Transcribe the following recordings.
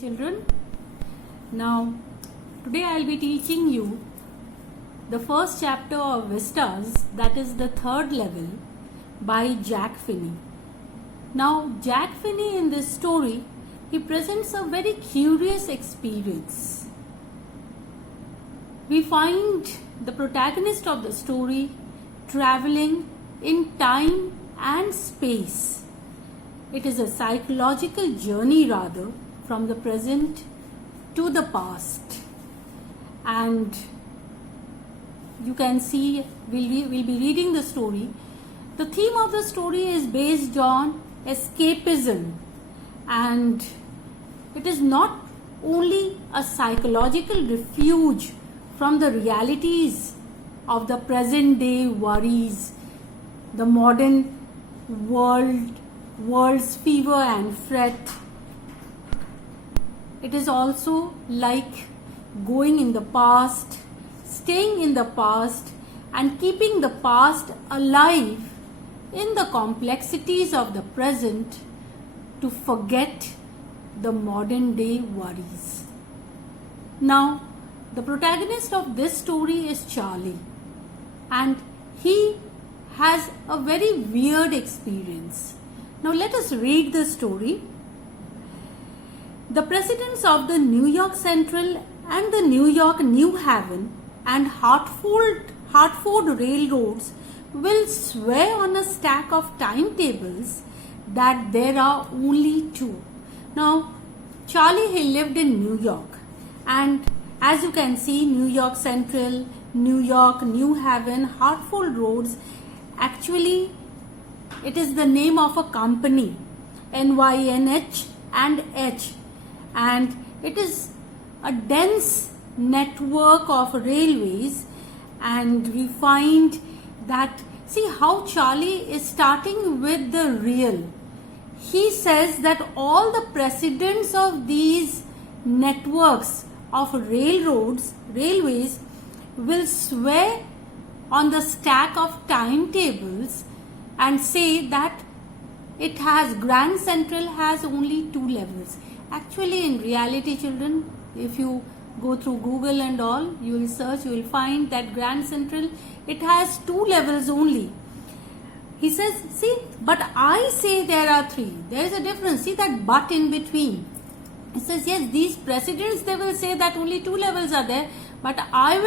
Children, now today I'll be teaching you the first chapter of Vistas, that is the third level, by Jack Finney. Now Jack Finney in this story, he presents a very curious experience. We find the protagonist of the story traveling in time and space. It is a psychological journey rather, from the present to the past, and you can see we'll be reading the story. The theme of the story is based on escapism, and it is not only a psychological refuge from the realities of the present day worries, the modern world's fever and fret. It is also like going in the past, staying in the past, and keeping the past alive in the complexities of the present to forget the modern day worries. Now, the protagonist of this story is Charlie, and he has a very weird experience. Now, let us read the story. The presidents of the New York Central and the New York New Haven and Hartford railroads will swear on a stack of timetables that there are only two. Now, Charlie, he lived in New York, and as you can see, New York Central, New York New Haven, Hartford roads, actually it is the name of a company, NYNH and H. And it is a dense network of railways, and we find that, see how Charlie is starting with the real. He says that all the presidents of these networks of railways will swear on the stack of timetables and say that Grand Central has only two levels. Actually, in reality, children, if you go through Google and all, you will search, you will find that Grand Central, it has two levels only. He says, see, but I say there are three. There is a difference. See that but in between. He says, yes, these presidents, they will say that only two levels are there, but I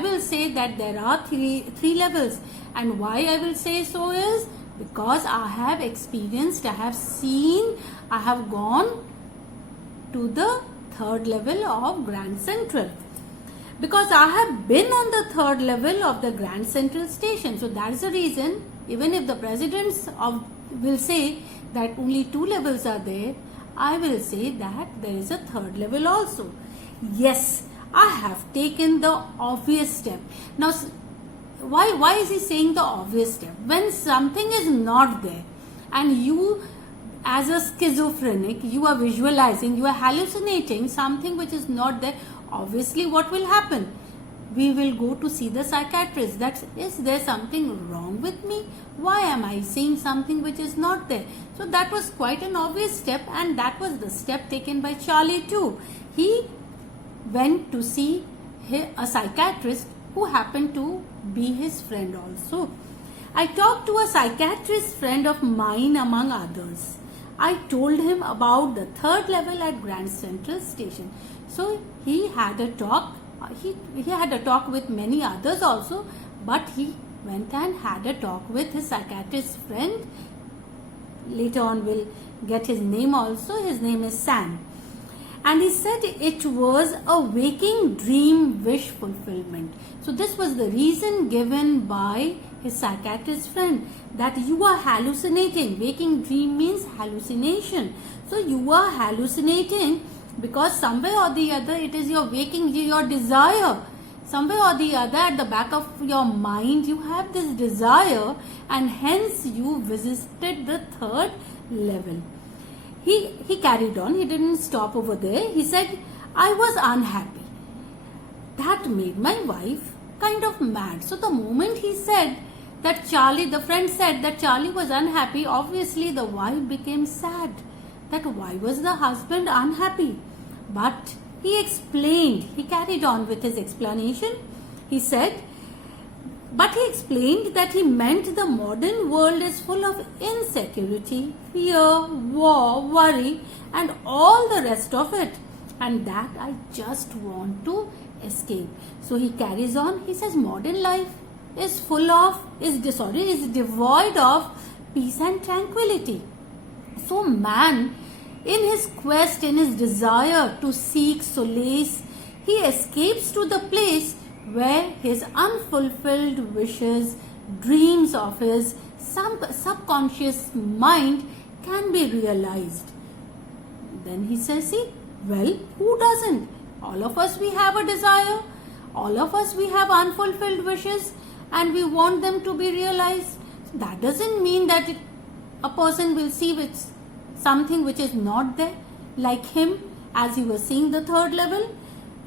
will say that there are three levels. And why I will say so is because I have experienced, I have seen, I have gone to the third level of Grand Central, because I have been on the third level of the Grand Central station. So that is the reason, even if the presidents will say that only two levels are there, I will say that there is a third level also. Yes, I have taken the obvious step. Now, why is he saying the obvious step? When something is not there and you, as a schizophrenic, you are visualizing, you are hallucinating something which is not there, obviously what will happen? We will go to see the psychiatrist. That is there something wrong with me? Why am I seeing something which is not there? So that was quite an obvious step, and that was the step taken by Charlie too. He went to see a psychiatrist who happened to be his friend also. I talked to a psychiatrist friend of mine among others. I told him about the third level at Grand Central Station. So he had a talk. He had a talk with many others also, but he went and had a talk with his psychiatrist friend. Later on we'll get his name also. His name is Sam. And he said it was a waking dream wish fulfillment. So this was the reason given by his psychiatrist friend, that you are hallucinating. Waking dream means hallucination. So you are hallucinating because somewhere or the other it is your desire. Somewhere or the other at the back of your mind you have this desire, and hence you visited the third level. He carried on. He didn't stop over there. He said, I was unhappy. That made my wife kind of mad. So the moment he said that the friend said that Charlie was unhappy, obviously the wife became sad. that why was the husband unhappy. But he carried on with his explanation. He explained that he meant the modern world is full of insecurity, fear, war, worry, and all the rest of it. And that I just want to escape. So he carries on. He says modern life is devoid of peace and tranquility. So man, in his quest, in his desire to seek solace, he escapes to the place where his unfulfilled wishes, dreams of his subconscious mind can be realized. Then he says, well, who doesn't? All of us, we have a desire. All of us, we have unfulfilled wishes and we want them to be realized. That doesn't mean that a person will see something which is not there, like him as he was seeing the third level.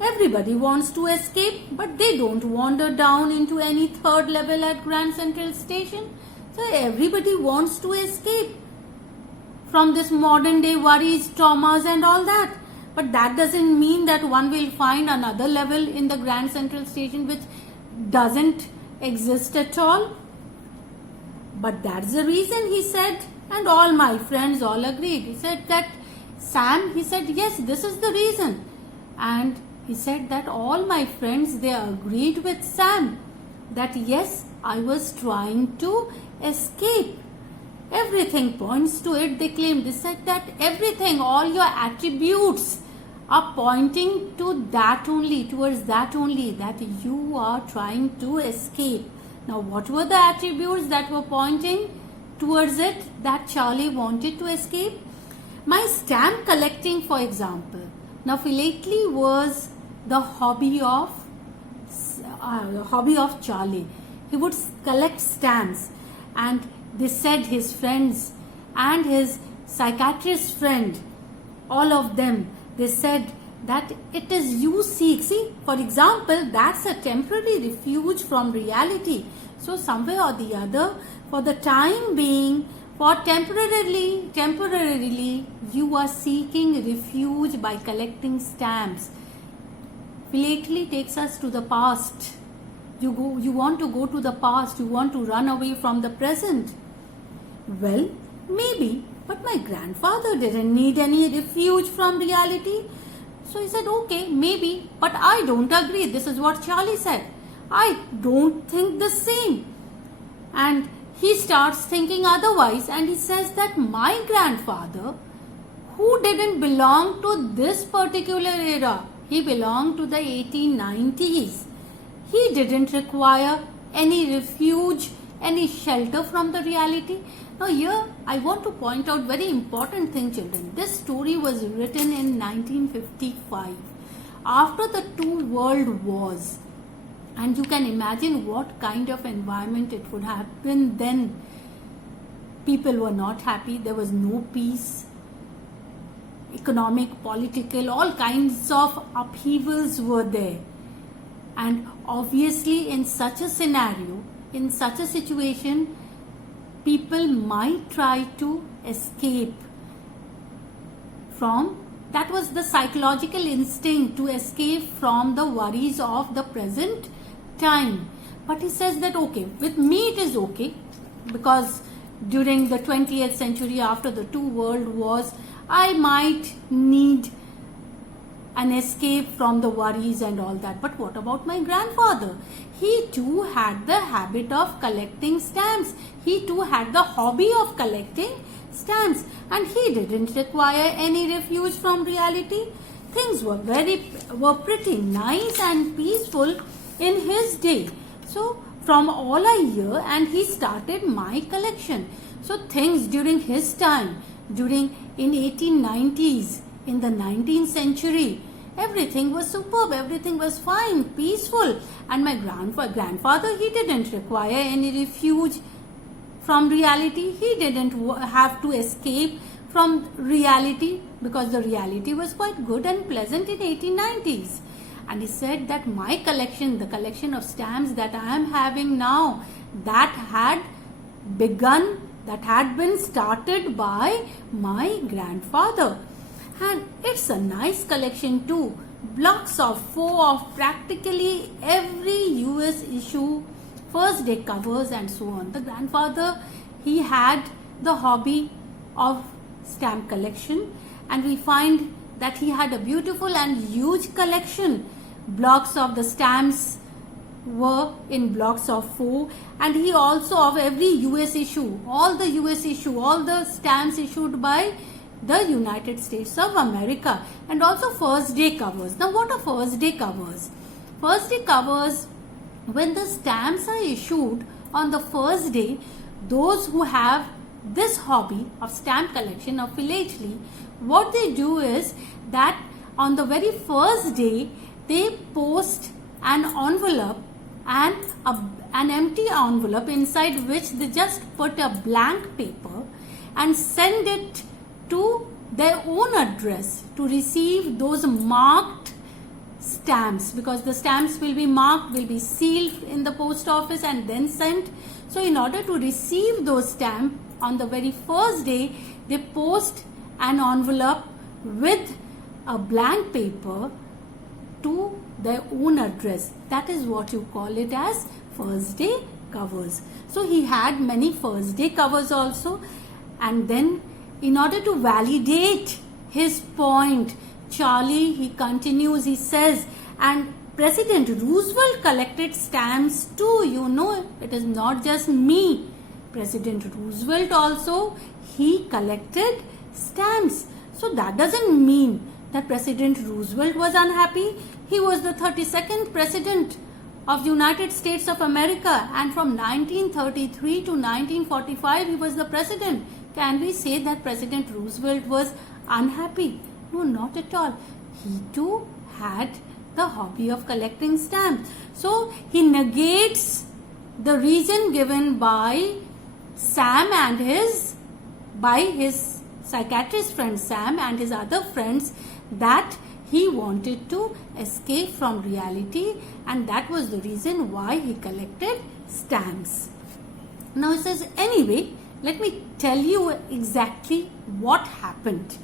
Everybody wants to escape, but they don't wander down into any third level at Grand Central Station. So everybody wants to escape from this modern day worries, traumas and all that. But that doesn't mean that one will find another level in the Grand Central Station which doesn't exist at all. But that's the reason, he said, and all my friends all agreed. He said that Sam, he said, yes, this is the reason. And he said that all my friends, they agreed with Sam that yes, I was trying to escape. Everything points to it, they claimed. They said that everything, all your attributes are pointing to that only, towards that only, that you are trying to escape. Now, what were the attributes that were pointing towards it that Charlie wanted to escape? My stamp collecting, for example. Now, philately was the hobby of Charlie. He would collect stamps, and they said his friends and his psychiatrist friend, all of them, they said that it is you seek. See, for example, that's a temporary refuge from reality. So somewhere or the other, for the time being, for temporarily, you are seeking refuge by collecting stamps. Philately takes us to the past. You want to go to the past. You want to run away from the present. Well, maybe, but my grandfather didn't need any refuge from reality. So he said, okay, maybe, but I don't agree. This is what Charlie said. I don't think the same. And he starts thinking otherwise, and he says that my grandfather, who didn't belong to this particular era, he belonged to the 1890s. He didn't require any refuge, any shelter from the reality. Now here I want to point out very important thing, children. This story was written in 1955 after the two world wars, and you can imagine what kind of environment it would have been then. People were not happy. There was no peace. Economic, political, all kinds of upheavals were there. And obviously in such a scenario, in such a situation, people might try to escape from, that was the psychological instinct, to escape from the worries of the present time. But he says that okay, with me it is okay, because during the 20th century, after the two world wars, I might need an escape from the worries and all that. But what about my grandfather? He too had the habit of collecting stamps. He too had the hobby of collecting stamps, and he didn't require any refuge from reality. Things were pretty nice and peaceful in his day. So from all I hear, and he started my collection. So things during his time, in 1890s, in the 19th century, everything was superb, everything was fine, peaceful. And my grandfather, he didn't require any refuge from reality. He didn't have to escape from reality, because the reality was quite good and pleasant in 1890s. And he said that my collection, the collection of stamps that I am having now, that had begun that had been started by my grandfather. And it's a nice collection too. Blocks of 4 of practically every US issue, first day covers and so on. The grandfather, he had the hobby of stamp collection, and we find that he had a beautiful and huge collection. Blocks of the stamps were in blocks of 4, and he also of every US issue, all the stamps issued by the United States of America, and also first day covers. Now what are first day covers? First day covers, when the stamps are issued on the first day, those who have this hobby of stamp collection, of philately, what they do is that on the very first day they post an envelope and an empty envelope inside which they just put a blank paper and send it to their own address to receive those marked stamps, because the stamps will be marked, will be sealed in the post office and then sent. So in order to receive those stamps on the very first day, they post an envelope with a blank paper to their own address. That is what you call it as first day covers. So he had many first day covers also. And then in order to validate his point, Charlie, he continues, he says, and President Roosevelt collected stamps too. You know, it is not just me. President Roosevelt also, he collected stamps. So that doesn't mean that President Roosevelt was unhappy. He was the 32nd President of United States of America, and from 1933 to 1945 he was the President. Can we say that President Roosevelt was unhappy? No, not at all. He too had the hobby of collecting stamps. So he negates the reason given by Sam and his psychiatrist friend Sam and his other friends, that he wanted to escape from reality, and that was the reason why he collected stamps. Now he says, anyway, let me tell you exactly what happened.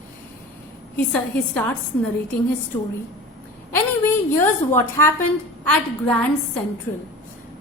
He starts narrating his story. Anyway, here's what happened at Grand Central.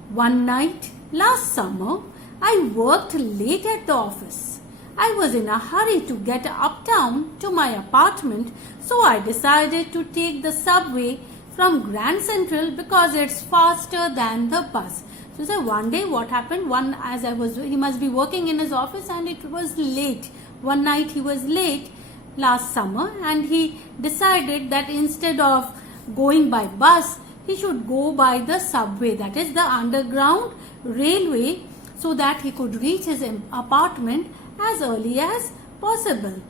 One night last summer, I worked late at the office. I was in a hurry to get uptown to my apartment, so I decided to take the subway from Grand Central because it's faster than the bus. So one day what happened, he must be working in his office and it was late. One night he was late last summer, and he decided that instead of going by bus, he should go by the subway, that is the underground railway, so that he could reach his apartment as early as possible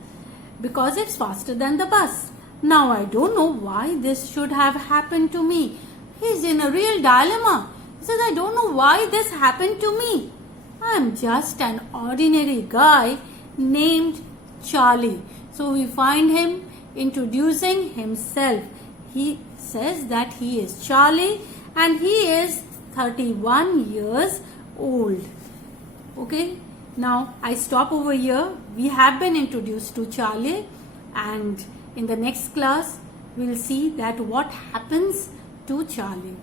because it's faster than the bus. Now I don't know why this should have happened to me. He's in a real dilemma. He says, I don't know why this happened to me. I'm just an ordinary guy named Charlie. So we find him introducing himself. He says that he is Charlie and he is 31 years old. Okay, now I stop over here. We have been introduced to Charlie, and in the next class we'll see that what happens to Charlie.